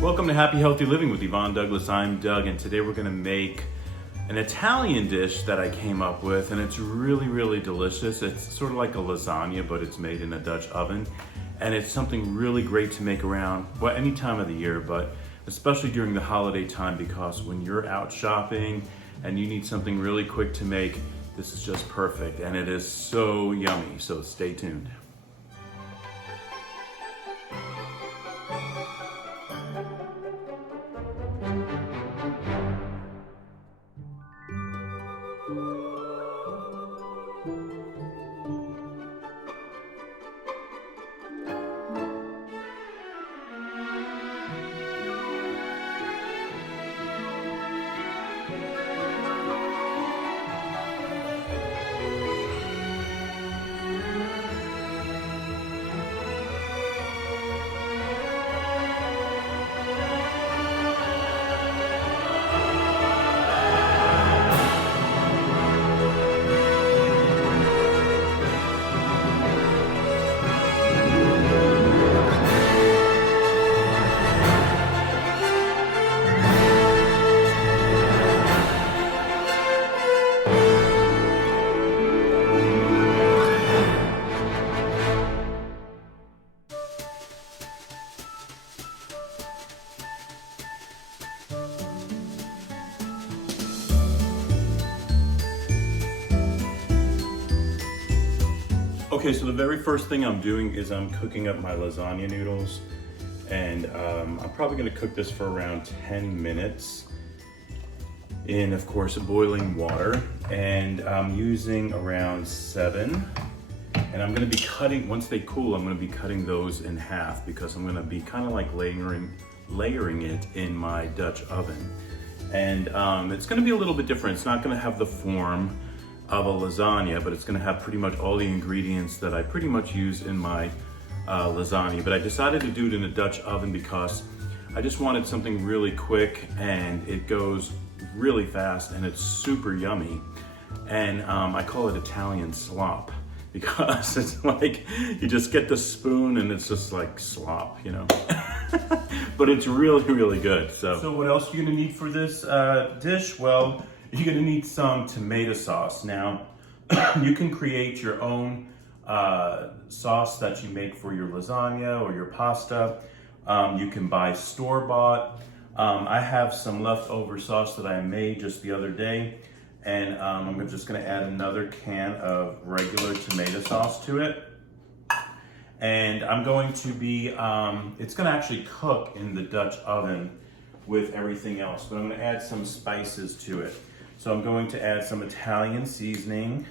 Welcome to Happy Healthy Living with Yvonne Douglas. I'm Doug, and today we're gonna make an Italian dish that I came up with, and it's really delicious. It's sort of like a lasagna, but it's made in a Dutch oven. And it's something really great to make around, well, any time of the year, but especially during the holiday time, because when you're out shopping and you need something really quick to make, this is just perfect, and it is so yummy, so stay tuned. Okay, so the very first thing I'm doing is I'm cooking up my lasagna noodles, and I'm probably gonna cook this for around 10 minutes in, of course, boiling water, and I'm using around 7. And I'm gonna be cutting, once they cool, I'm gonna be cutting those in half because I'm gonna be kind of like layering it in my Dutch oven. And it's gonna be a little bit different. It's not gonna have the form of a lasagna, but it's gonna have pretty much all the ingredients that I pretty much use in my lasagna. But I decided to do it in a Dutch oven because I just wanted something really quick, and it goes really fast, and it's super yummy. And I call it Italian slop because it's like, you just get the spoon and it's just like slop, you know? But it's really good. So what else are you gonna need for this dish? Well, you're gonna need some tomato sauce. Now, you can create your own sauce that you make for your lasagna or your pasta. You can buy store-bought. I have some leftover sauce that I made just the other day, and I'm just gonna add another can of regular tomato sauce to it. And I'm going to be, it's gonna actually cook in the Dutch oven with everything else, but I'm gonna add some spices to it. So I'm going to add some Italian seasoning,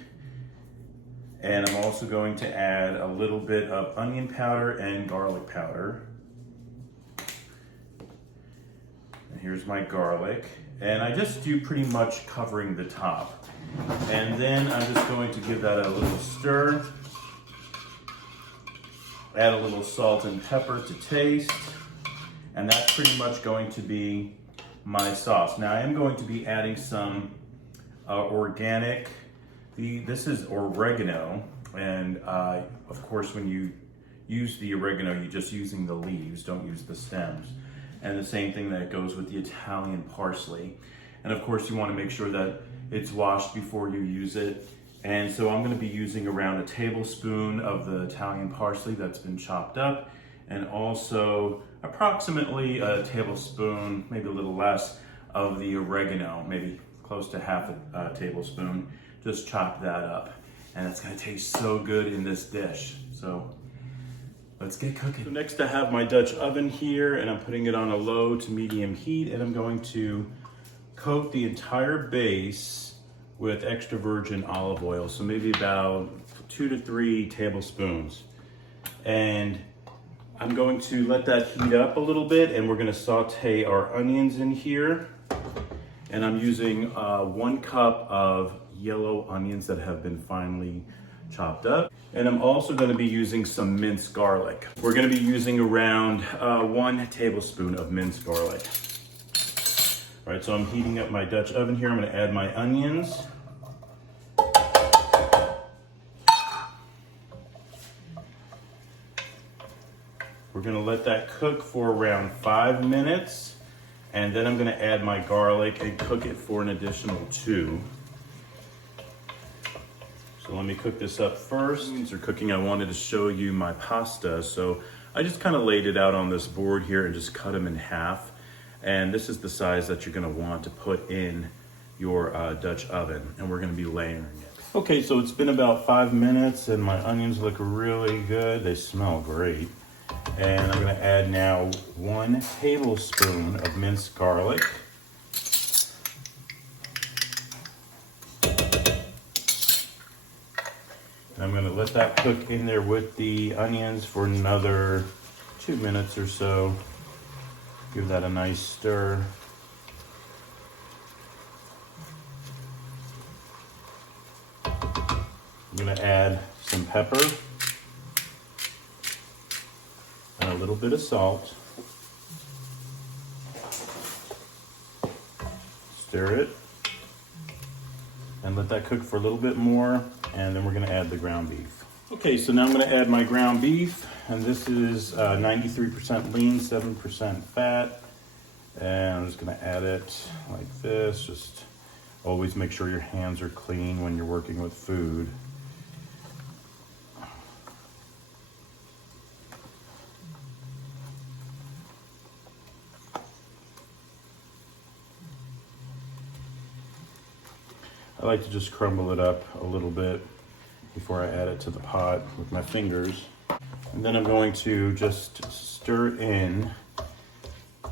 and I'm also going to add a little bit of onion powder and garlic powder. And here's my garlic. And I just do pretty much covering the top. And then I'm just going to give that a little stir. Add a little salt and pepper to taste. And that's pretty much going to be my sauce. Now I am going to be adding some organic, this is oregano, and of course when you use the oregano, you're just using the leaves, don't use the stems. And the same thing that goes with the Italian parsley. And of course you want to make sure that it's washed before you use it. And so I'm going to be using around a tablespoon of the Italian parsley that's been chopped up, and also approximately a tablespoon, maybe a little less, of the oregano, maybe close to half a tablespoon. Just chop that up, and it's gonna taste so good in this dish. So let's get cooking. So next I have my Dutch oven here, and I'm putting it on a low to medium heat, and I'm going to coat the entire base with extra virgin olive oil. So maybe about 2 to 3 tablespoons. And I'm going to let that heat up a little bit, and we're gonna saute our onions in here. And I'm using 1 cup of yellow onions that have been finely chopped up. And I'm also gonna be using some minced garlic. We're gonna be using around 1 tablespoon of minced garlic. All right, so I'm heating up my Dutch oven here. I'm gonna add my onions. We're gonna let that cook for around 5 minutes, and then I'm gonna add my garlic and cook it for an additional 2. So let me cook this up first. As they're cooking, I wanted to show you my pasta. So I just kind of laid it out on this board here and just cut them in half. And this is the size that you're gonna want to put in your Dutch oven, and we're gonna be layering it. Okay, so it's been about 5 minutes and my onions look really good. They smell great. And I'm gonna add now 1 tablespoon of minced garlic. And I'm gonna let that cook in there with the onions for another 2 minutes or so. Give that a nice stir. I'm gonna add some pepper and a little bit of salt. Stir it and let that cook for a little bit more, and then we're gonna add the ground beef. Okay, so now I'm gonna add my ground beef, and this is 93% lean, 7% fat. And I'm just gonna add it like this. Just always make sure your hands are clean when you're working with food. I like to just crumble it up a little bit before I add it to the pot with my fingers. And then I'm going to just stir in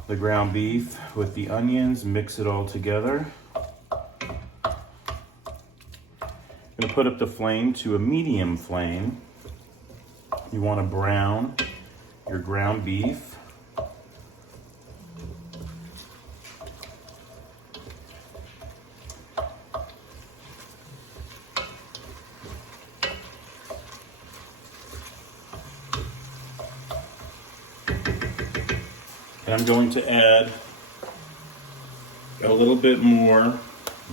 the ground beef with the onions, mix it all together. I'm gonna put up the flame to a medium flame. You wanna brown your ground beef. And I'm going to add a little bit more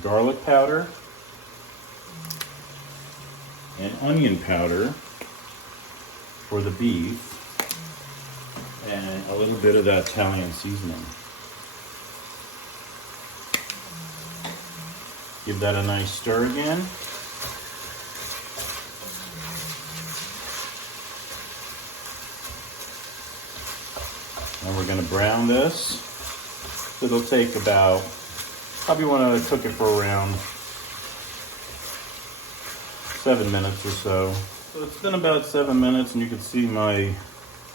garlic powder and onion powder for the beef, and a little bit of that Italian seasoning. Give that a nice stir again. And we're gonna brown this. So it'll take about, probably wanna cook it for around 7 minutes or so. So it's been about 7 minutes, and you can see my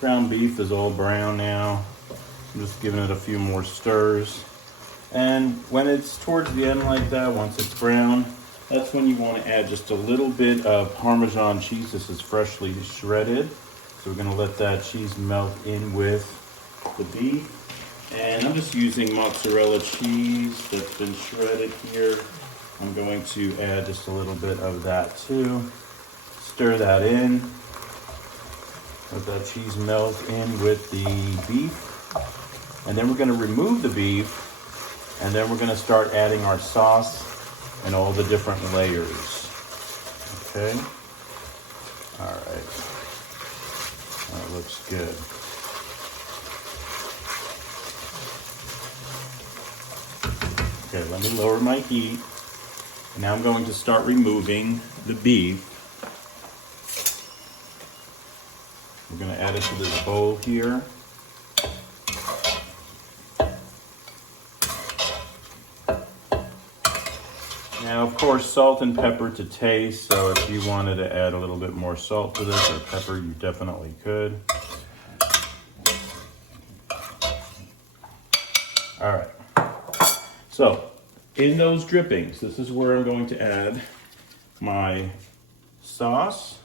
ground beef is all brown now. I'm just giving it a few more stirs. And when it's towards the end like that, once it's brown, that's when you wanna add just a little bit of Parmesan cheese. This is freshly shredded. So we're gonna let that cheese melt in with the beef, and I'm just using mozzarella cheese that's been shredded here. I'm going to add just a little bit of that too. Stir that in. Let that cheese melt in with the beef, and then we're going to remove the beef, and then we're going to start adding our sauce and all the different layers. Okay. All right. That looks good. Okay, let me lower my heat. Now I'm going to start removing the beef. We're going to add it to this bowl here. Now, of course, salt and pepper to taste. So if you wanted to add a little bit more salt to this or pepper, you definitely could. All right. So, in those drippings, this is where I'm going to add my sauce.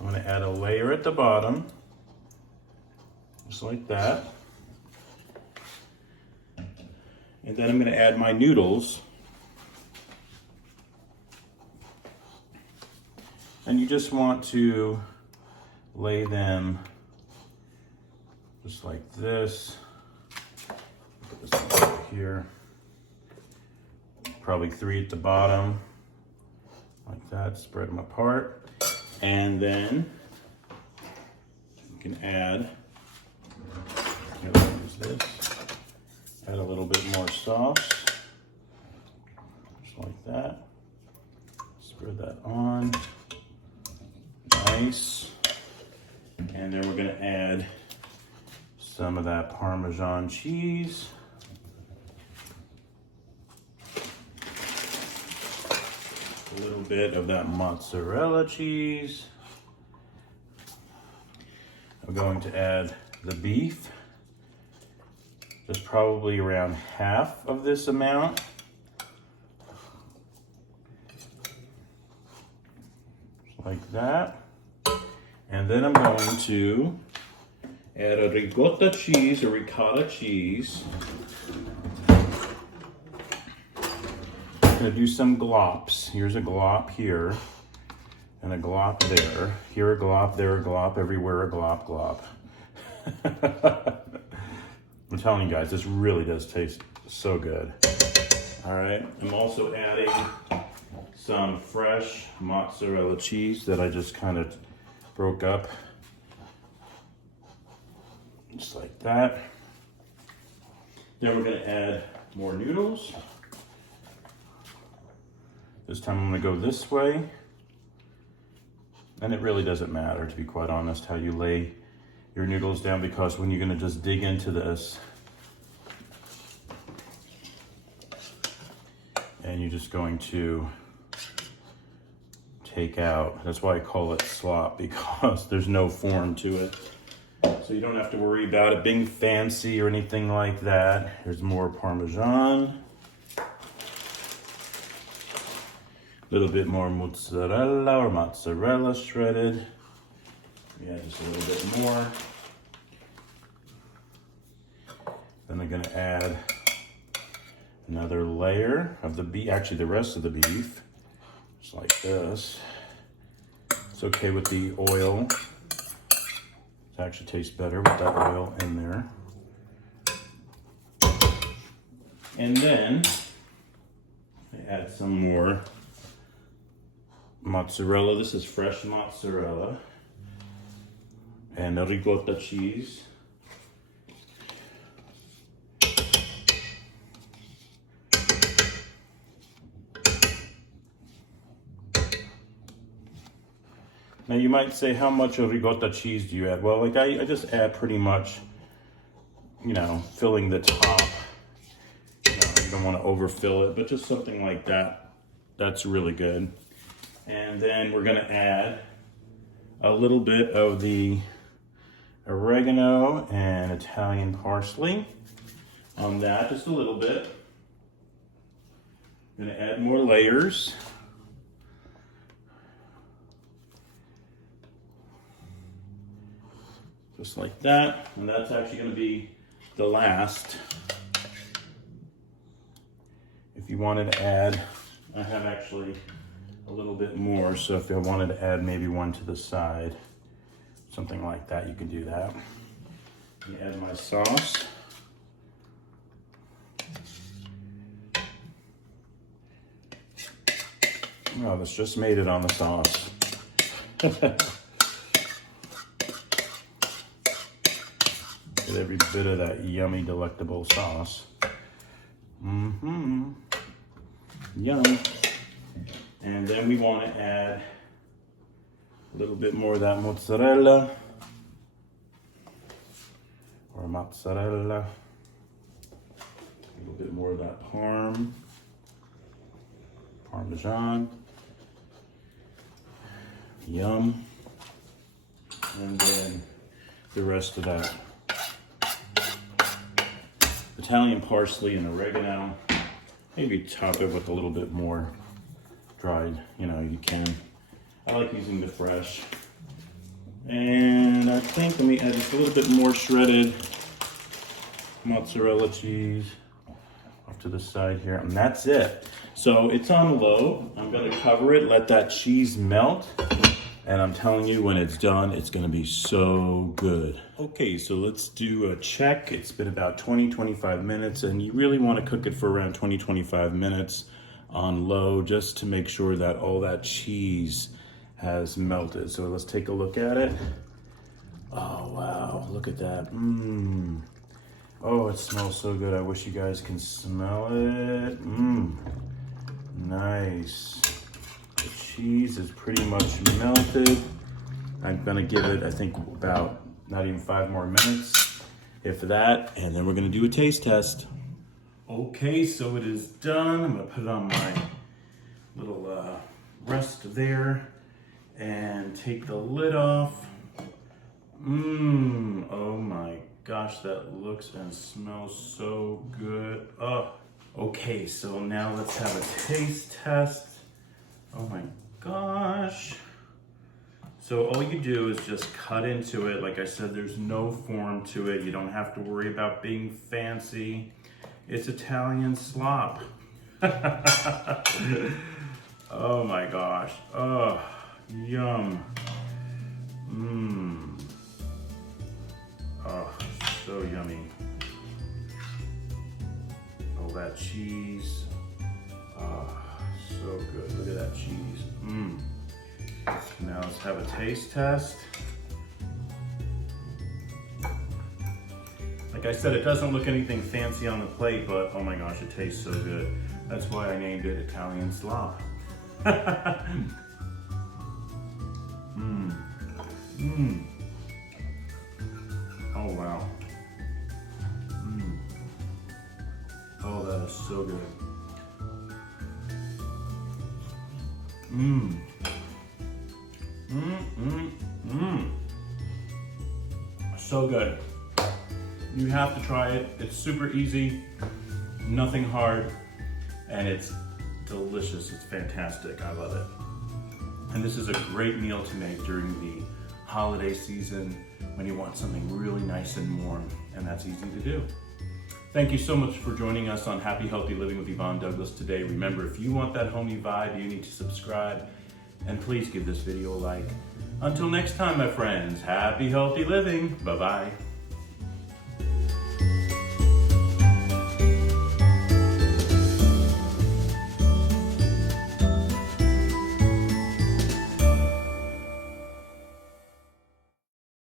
I'm going to add a layer at the bottom, just like that. And then I'm going to add my noodles. And you just want to lay them just like this. Put this one over here. Probably 3 at the bottom, like that, spread them apart. And then you can add this. Add a little bit more sauce, just like that. Spread that on. Nice. And then we're gonna add some of that Parmesan cheese. A little bit of that mozzarella cheese. I'm going to add the beef. Just probably around half of this amount. Just like that. And then I'm going to add a ricotta cheese or ricotta cheese. I'm gonna do some glops. Here's a glop here, and a glop there. Here a glop, there a glop, everywhere a glop, glop. I'm telling you guys, this really does taste so good. All right, I'm also adding some fresh mozzarella cheese that I just kind of broke up. Just like that. Then we're gonna add more noodles. This time I'm gonna go this way. And it really doesn't matter, to be quite honest, how you lay your noodles down, because when you're gonna just dig into this, and you're just going to take out, that's why I call it slop, because there's no form to it. So you don't have to worry about it being fancy or anything like that. Here's more Parmesan. A little bit more mozzarella or mozzarella shredded. Yeah, just a little bit more. Then I'm gonna add another layer of the beef, actually the rest of the beef, just like this. It's okay with the oil. It actually tastes better with that oil in there. And then I add some more mozzarella. This is fresh mozzarella and a ricotta cheese. Now you might say, how much of ricotta cheese do you add? Well, like I just add pretty much, you know, filling the top. You don't want to overfill it, but just something like that. That's really good. And then we're gonna add a little bit of the oregano and Italian parsley on that, just a little bit. Gonna add more layers. Just like that, and that's actually gonna be the last. If you wanted to add, I have actually a little bit more, so if you wanted to add maybe one to the side, something like that, you can do that. You add my sauce. Oh, this just made it on the sauce. Get every bit of that yummy, delectable sauce. Yum. And then we want to add a little bit more of that mozzarella. Or mozzarella. A little bit more of that Parmesan. Yum. And then the rest of that Italian parsley and oregano. Maybe top it with a little bit more dried, you know, you can. I like using the fresh. And I think, let me add just a little bit more shredded mozzarella cheese off to the side here, and that's it. So it's on low. I'm gonna cover it, let that cheese melt. And I'm telling you, when it's done, it's gonna be so good. Okay, so let's do a check. It's been about 20-25 minutes, and you really wanna cook it for around 20-25 minutes on low, just to make sure that all that cheese has melted. So let's take a look at it. Oh, wow, look at that. Oh, it smells so good. I wish you guys can smell it. Nice. The cheese is pretty much melted. I'm gonna give it, I think, about not even 5 more minutes, if that, and then we're gonna do a taste test. Okay, so it is done. I'm gonna put it on my little rest there and take the lid off. Oh my gosh, that looks and smells so good. Oh, okay, so now let's have a taste test. Oh my gosh. So all you do is just cut into it. Like I said, there's no form to it. You don't have to worry about being fancy. It's Italian slop. Oh my gosh. Oh, yum. Oh, so yummy. Oh, that cheese. Oh, so good. Look at that cheese. Now let's have a taste test. Like I said, it doesn't look anything fancy on the plate, but oh my gosh, it tastes so good. That's why I named it Italian slop. Oh wow. Oh, that is so good. So good. You have to try it. It's super easy, nothing hard, and it's delicious. It's fantastic. I love it. And this is a great meal to make during the holiday season when you want something really nice and warm, and that's easy to do. Thank you so much for joining us on Happy Healthy Living with Yvonne Douglas today. Remember, if you want that homey vibe, you need to subscribe, and please give this video a like. Until next time, my friends, happy healthy living. Bye-bye.